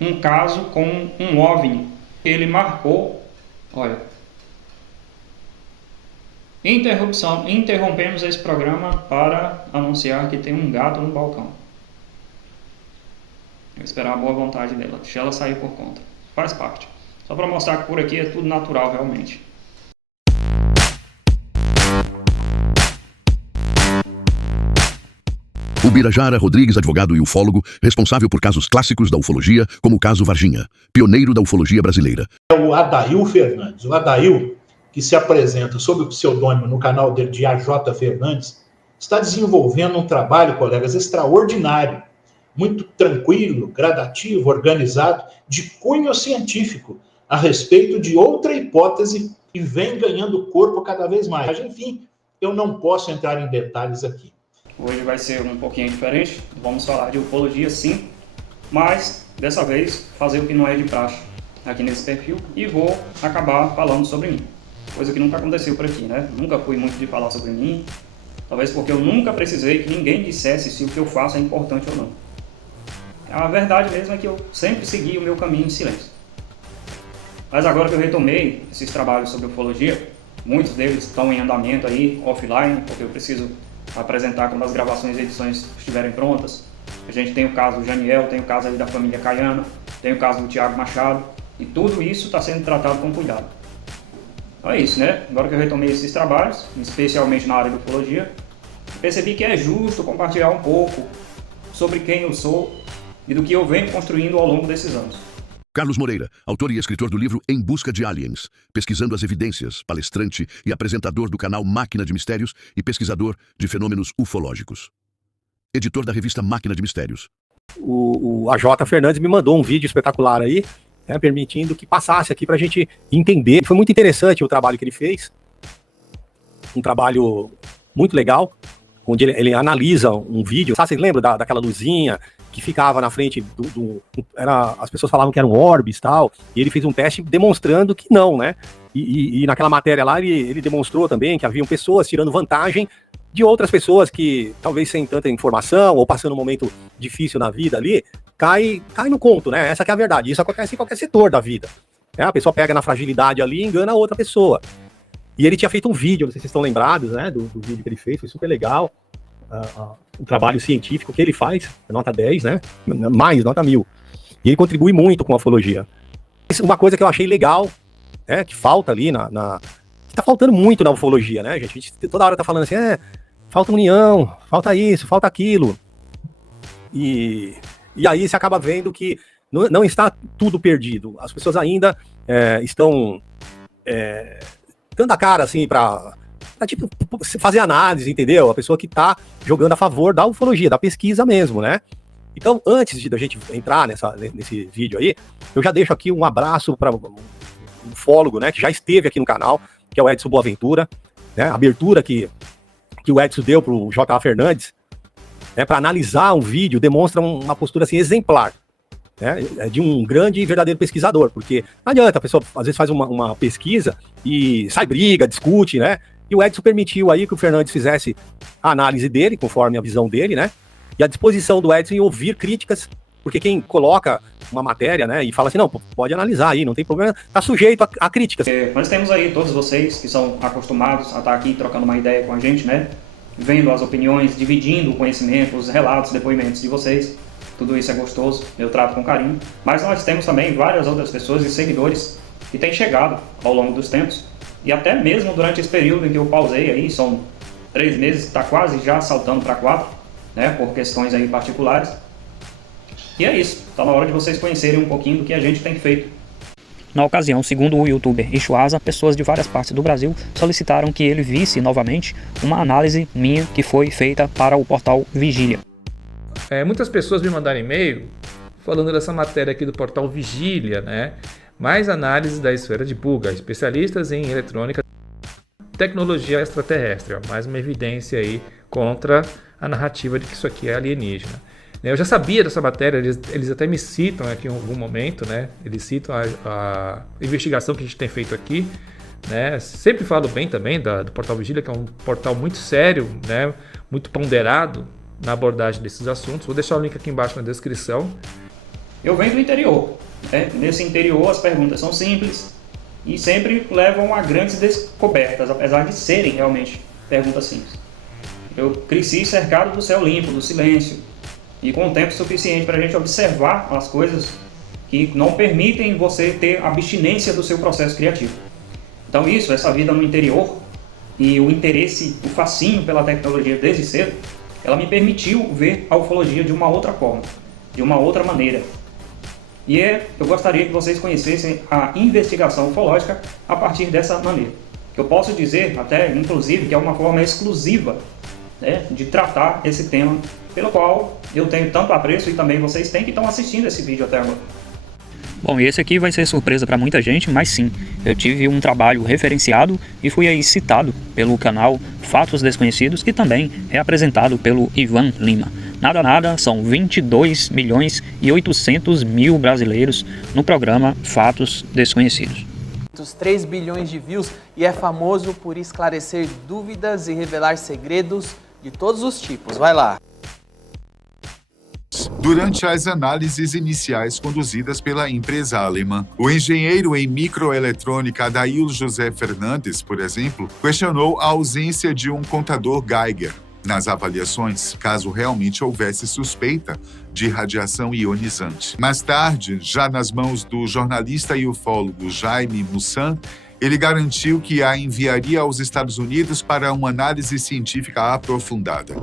um caso com um OVNI. Ele marcou, olha, interrompemos esse programa para anunciar que tem um gato no balcão. Eu vou esperar a boa vontade dela, deixa ela sair por conta. Faz parte. Só para mostrar que por aqui é tudo natural realmente. Ubirajara Rodrigues, advogado e ufólogo, responsável por casos clássicos da ufologia, como o caso Varginha, pioneiro da ufologia brasileira. É o Adail Fernandes. O Adail, que se apresenta sob o pseudônimo no canal dele de AJ Fernandes, está desenvolvendo um trabalho, colegas, extraordinário, muito tranquilo, gradativo, organizado, de cunho científico, a respeito de outra hipótese que vem ganhando corpo cada vez mais. Enfim, eu não posso entrar em detalhes aqui. Hoje vai ser um pouquinho diferente, vamos falar de ufologia sim, mas dessa vez fazer o que não é de praxe aqui nesse perfil e vou acabar falando sobre mim, coisa que nunca aconteceu por aqui, né? Nunca fui muito de falar sobre mim, talvez porque eu nunca precisei que ninguém dissesse se o que eu faço é importante ou não. A verdade mesmo é que eu sempre segui o meu caminho em silêncio. Mas agora que eu retomei esses trabalhos sobre ufologia, muitos deles estão em andamento aí, offline, porque eu preciso apresentar quando as gravações e edições estiverem prontas. A gente tem o caso do Janiel, tem o caso aí da família Caiana, tem o caso do Thiago Machado, e tudo isso está sendo tratado com cuidado. Então é isso, né? Agora que eu retomei esses trabalhos, especialmente na área de ufologia, percebi que é justo compartilhar um pouco sobre quem eu sou e do que eu venho construindo ao longo desses anos. Carlos Moreira, autor e escritor do livro Em Busca de Aliens, pesquisando as evidências, palestrante e apresentador do canal Máquina de Mistérios e pesquisador de fenômenos ufológicos. Editor da revista Máquina de Mistérios. O AJ Fernandes me mandou um vídeo espetacular aí, né, permitindo que passasse aqui para a gente entender. Foi muito interessante o trabalho que ele fez, um trabalho muito legal, onde ele analisa um vídeo. Sabe, você lembra daquela luzinha que ficava na frente as pessoas falavam que eram orbes e tal, e ele fez um teste demonstrando que não, né? E naquela matéria lá ele demonstrou também que haviam pessoas tirando vantagem de outras pessoas que, talvez sem tanta informação, ou passando um momento difícil na vida ali, cai no conto, né? Essa que é a verdade. Isso acontece em qualquer setor da vida, né? A pessoa pega na fragilidade ali e engana a outra pessoa. E ele tinha feito um vídeo, não sei se vocês estão lembrados, né, do vídeo que ele fez, foi super legal. O trabalho científico que ele faz, nota 10, né, mais nota 1000. E ele contribui muito com a ufologia. Uma coisa que eu achei legal, né, que falta ali que tá faltando muito na ufologia, né, gente? A gente toda hora tá falando assim, falta união, falta isso, falta aquilo. E aí você acaba vendo que não está tudo perdido. As pessoas ainda estão dando a cara, assim, pra tipo, fazer análise, entendeu? A pessoa que tá jogando a favor da ufologia, da pesquisa mesmo, né? Então, antes da gente entrar nesse vídeo aí, eu já deixo aqui um abraço para um ufólogo, né, que já esteve aqui no canal, que é o Edson Boaventura, né? A abertura que o Edson deu pro J.A. Fernandes, né, para analisar um vídeo, demonstra uma postura, assim, exemplar, né, de um grande e verdadeiro pesquisador, porque não adianta, a pessoa às vezes faz uma pesquisa e sai briga, discute, né, e o Edson permitiu aí que o Fernandes fizesse a análise dele, conforme a visão dele, né, e a disposição do Edson em ouvir críticas, porque quem coloca uma matéria, né, e fala assim, não, pode analisar aí, não tem problema, tá sujeito a críticas. Nós temos aí todos vocês que são acostumados a estar aqui trocando uma ideia com a gente, né, vendo as opiniões, dividindo o conhecimento, os relatos, depoimentos de vocês. Tudo isso é gostoso, eu trato com carinho. Mas nós temos também várias outras pessoas e seguidores que têm chegado ao longo dos tempos. E até mesmo durante esse período em que eu pausei aí, são 3 meses, que está quase já saltando para 4, né, por questões aí particulares. E é isso, está na hora de vocês conhecerem um pouquinho do que a gente tem feito. Na ocasião, segundo o youtuber Ishuasa, pessoas de várias partes do Brasil solicitaram que ele visse novamente uma análise minha que foi feita para o portal Vigília. Muitas pessoas me mandaram e-mail falando dessa matéria aqui do portal Vigília, né? Mais análise da esfera de Buga, especialistas em eletrônica, tecnologia extraterrestre. Mais uma evidência aí contra a narrativa de que isso aqui é alienígena. Eu já sabia dessa matéria, eles até me citam aqui em algum momento, né? Eles citam a investigação que a gente tem feito aqui, né? Sempre falo bem também do portal Vigília, que é um portal muito sério, né? Muito ponderado na abordagem desses assuntos. Vou deixar o link aqui embaixo na descrição. eu venho do interior. Nesse interior as perguntas são simples e sempre levam a grandes descobertas, apesar de serem realmente perguntas simples. Eu cresci cercado do céu limpo, do silêncio, e com tempo suficiente para a gente observar as coisas que não permitem você ter abstinência do seu processo criativo. Então isso, essa vida no interior e o interesse, o fascínio pela tecnologia desde cedo, ela me permitiu ver a ufologia de uma outra forma, de uma outra maneira. E eu gostaria que vocês conhecessem a investigação ufológica a partir dessa maneira. Que eu posso dizer, até inclusive, que é uma forma exclusiva, né, de tratar esse tema, pelo qual eu tenho tanto apreço e também vocês têm que estão assistindo esse vídeo até agora. Bom, e esse aqui vai ser surpresa para muita gente, mas sim, eu tive um trabalho referenciado e fui aí citado pelo canal Fatos Desconhecidos e também é apresentado pelo Ivan Lima. Nada, são 22 milhões e 800 mil brasileiros no programa Fatos Desconhecidos. 3 bilhões de views e é famoso por esclarecer dúvidas e revelar segredos de todos os tipos. Vai lá! Durante as análises iniciais conduzidas pela empresa alemã, o engenheiro em microeletrônica Adail José Fernandes, por exemplo, questionou a ausência de um contador Geiger nas avaliações, caso realmente houvesse suspeita de radiação ionizante. Mais tarde, já nas mãos do jornalista e ufólogo Jaime Mussan, ele garantiu que a enviaria aos Estados Unidos para uma análise científica aprofundada.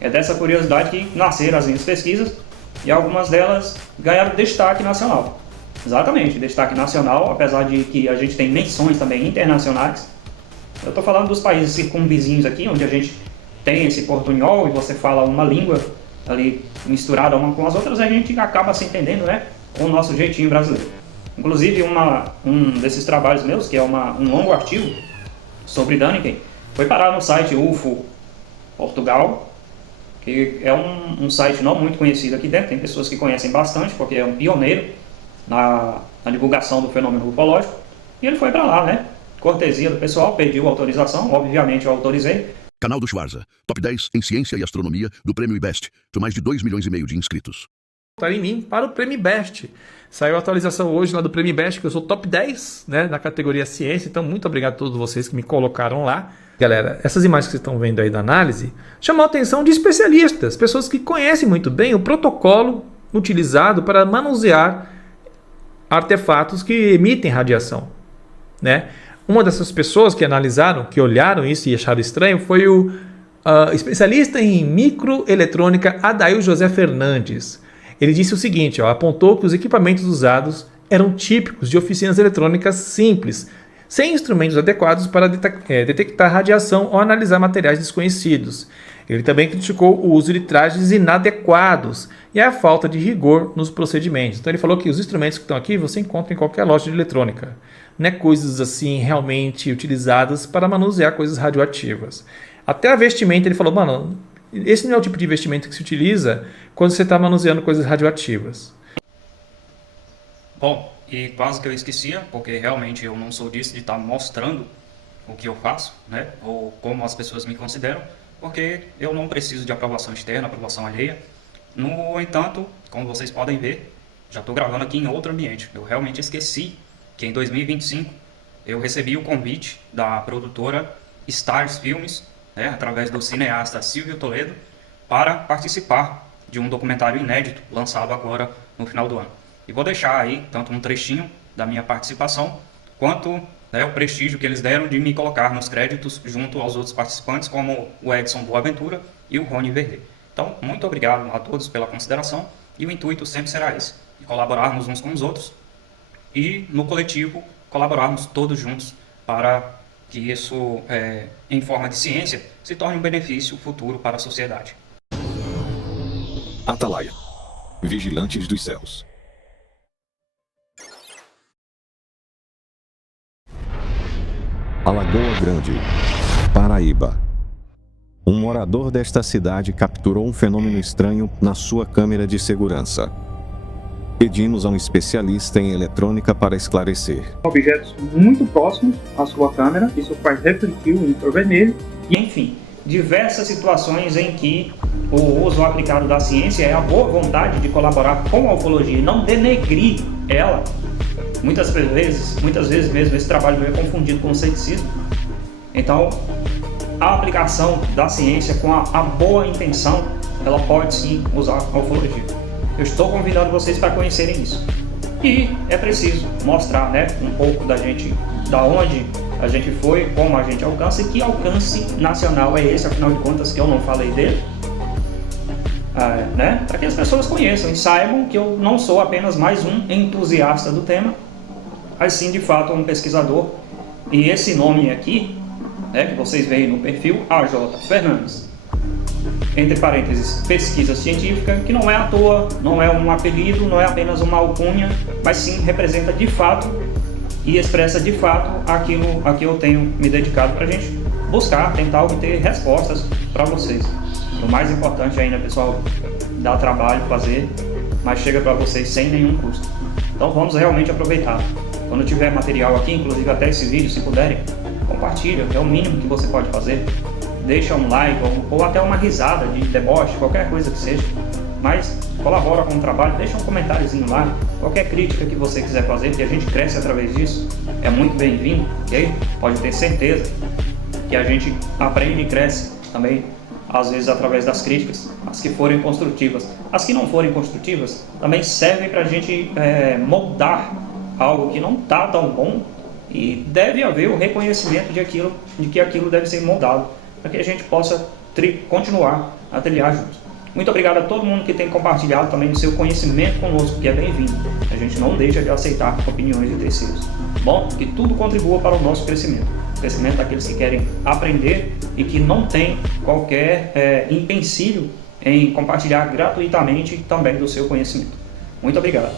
É dessa curiosidade que nasceram as minhas pesquisas e algumas delas ganharam destaque nacional. Exatamente, destaque nacional, apesar de que a gente tem menções também internacionais. Eu estou falando dos países circunvizinhos aqui, onde a gente tem esse portunhol e você fala uma língua ali misturada uma com as outras, a gente acaba se entendendo, né, com o nosso jeitinho brasileiro. Inclusive, um desses trabalhos meus, que é um longo artigo sobre Däniken, foi parar no site UFO Portugal, que é um site não muito conhecido aqui dentro, tem pessoas que conhecem bastante, porque é um pioneiro na divulgação do fenômeno ufológico, e ele foi para lá, né? Cortesia do pessoal, pediu autorização, obviamente eu autorizei. Canal do Schwarza, top 10 em ciência e astronomia do Prêmio IBEST, com mais de 2 milhões e meio de inscritos. Em mim para o Prêmio Best. Saiu a atualização hoje lá do Prêmio Best, que eu sou top 10, né, na categoria ciência, então muito obrigado a todos vocês que me colocaram lá. Galera, essas imagens que vocês estão vendo aí da análise chamam a atenção de especialistas, pessoas que conhecem muito bem o protocolo utilizado para manusear artefatos que emitem radiação, né? Uma dessas pessoas que analisaram, que olharam isso e acharam estranho foi o especialista em microeletrônica Adail José Fernandes. Ele disse o seguinte, apontou que os equipamentos usados eram típicos de oficinas eletrônicas simples, sem instrumentos adequados para detectar radiação ou analisar materiais desconhecidos. Ele também criticou o uso de trajes inadequados e a falta de rigor nos procedimentos. Então ele falou que os instrumentos que estão aqui você encontra em qualquer loja de eletrônica. Não é coisas assim realmente utilizadas para manusear coisas radioativas. Até a vestimenta ele falou, mano, esse não é o tipo de investimento que se utiliza quando você está manuseando coisas radioativas. Bom, e quase que eu esquecia, porque realmente eu não sou disso de estar mostrando o que eu faço, né? Ou como as pessoas me consideram, porque eu não preciso de aprovação externa, aprovação alheia. No entanto, como vocês podem ver, já estou gravando aqui em outro ambiente. Eu realmente esqueci que em 2025 eu recebi o convite da produtora Stars Filmes, né, através do cineasta Silvio Toledo, para participar de um documentário inédito lançado agora no final do ano. E vou deixar aí tanto um trechinho da minha participação, quanto o prestígio que eles deram de me colocar nos créditos junto aos outros participantes, como o Edson Boaventura e o Rony Verdet. Então, muito obrigado a todos pela consideração, e o intuito sempre será esse, de colaborarmos uns com os outros e, no coletivo, colaborarmos todos juntos para que isso, em forma de ciência, se torne um benefício futuro para a sociedade. Atalaia, Vigilantes dos Céus. Alagoa Grande, Paraíba. Um morador desta cidade capturou um fenômeno estranho na sua câmera de segurança. Pedimos a um especialista em eletrônica para esclarecer. Objetos muito próximos à sua câmera, isso faz refletir o infravermelho. E enfim, diversas situações em que o uso aplicado da ciência é a boa vontade de colaborar com a ufologia e não denegrir ela. Muitas vezes mesmo esse trabalho é confundido com o ceticismo. Então, a aplicação da ciência com a boa intenção, ela pode sim usar a ufologia. Eu estou convidando vocês para conhecerem isso. E é preciso mostrar, né, um pouco da gente, da onde a gente foi, como a gente alcança e que alcance nacional é esse, afinal de contas, que eu não falei dele. Né? Para que as pessoas conheçam e saibam que eu não sou apenas mais um entusiasta do tema, mas sim, de fato, um pesquisador. E esse nome aqui, né, que vocês veem no perfil, AJ Fernandes, entre parênteses, pesquisa científica, que não é à toa, não é um apelido, não é apenas uma alcunha, mas sim representa de fato e expressa de fato aquilo a que eu tenho me dedicado para a gente buscar, tentar obter respostas para vocês. O mais importante ainda, pessoal, dá trabalho fazer, mas chega para vocês sem nenhum custo. Então vamos realmente aproveitar. Quando tiver material aqui, inclusive até esse vídeo, se puderem, compartilha, é o mínimo que você pode fazer. Deixa um like ou até uma risada de deboche, qualquer coisa que seja. Mas colabora com o trabalho, deixa um comentáriozinho lá. Qualquer crítica que você quiser fazer, que a gente cresce através disso, é muito bem-vindo, ok? Pode ter certeza que a gente aprende e cresce também, às vezes através das críticas, as que forem construtivas. As que não forem construtivas também servem para a gente moldar algo que não está tão bom, e deve haver o reconhecimento de que aquilo deve ser moldado, para que a gente possa continuar a trilhar juntos. Muito obrigado a todo mundo que tem compartilhado também o seu conhecimento conosco, que é bem-vindo. A gente não deixa de aceitar opiniões de terceiros. Bom, que tudo contribua para o nosso crescimento. O crescimento daqueles que querem aprender e que não tem qualquer empecilho em compartilhar gratuitamente também do seu conhecimento. Muito obrigado.